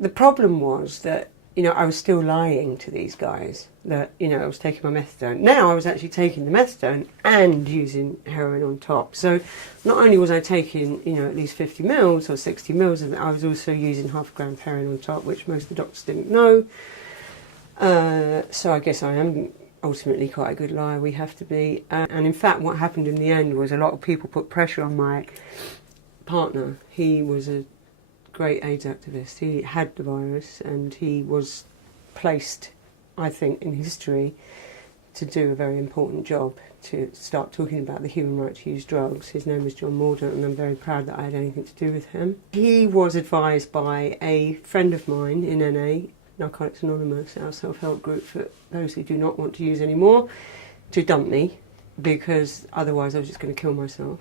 the problem was that, you know, I was still lying to these guys that, you know, I was taking my methadone. Now I was actually taking the methadone and using heroin on top. So not only was I taking, you know, at least 50 mils or 60 mils, and I was also using half a gram of heroin on top, which most of the doctors didn't know. So I guess I am ultimately quite a good liar, we have to be. And in fact, what happened in the end was a lot of people put pressure on my partner. He was a great AIDS activist. He had the virus and he was placed, I think, in history to do a very important job, to start talking about the human right to use drugs. His name was John Mordaunt, and I'm very proud that I had anything to do with him. He was advised by a friend of mine in NA, Narcotics Anonymous, our self-help group for those who do not want to use anymore, to dump me, because otherwise I was just going to kill myself.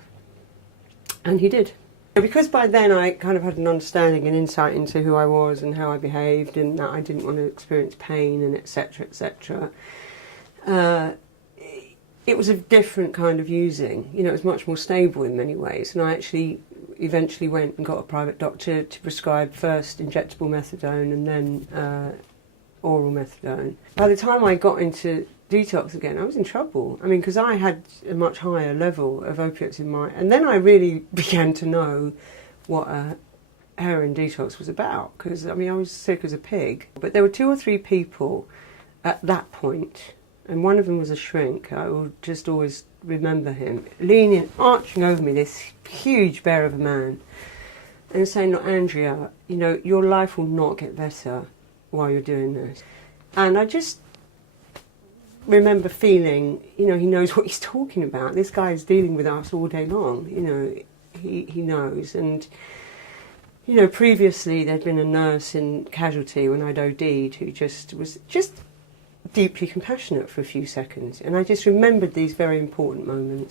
And he did. Because by then I kind of had an understanding and insight into who I was and how I behaved, and that I didn't want to experience pain, and etc., etc. It was a different kind of using. You know, it was much more stable in many ways, and I actually eventually went and got a private doctor to prescribe first injectable methadone and then oral methadone. By the time I got into detox again, I was in trouble. I mean, because I had a much higher level of opiates in my... And then I really began to know what a heroin detox was about, because, I mean, I was sick as a pig. But there were 2 or 3 people at that point, and one of them was a shrink. I will just always remember him, leaning, arching over me, this huge bear of a man, and saying, "Look, Andrea, you know, your life will not get better while you're doing this." And I just remember feeling, you know, he knows what he's talking about. This guy is dealing with us all day long, you know, he knows. And, you know, previously there'd been a nurse in Casualty when I'd OD'd who was just deeply compassionate for a few seconds. And I just remembered these very important moments.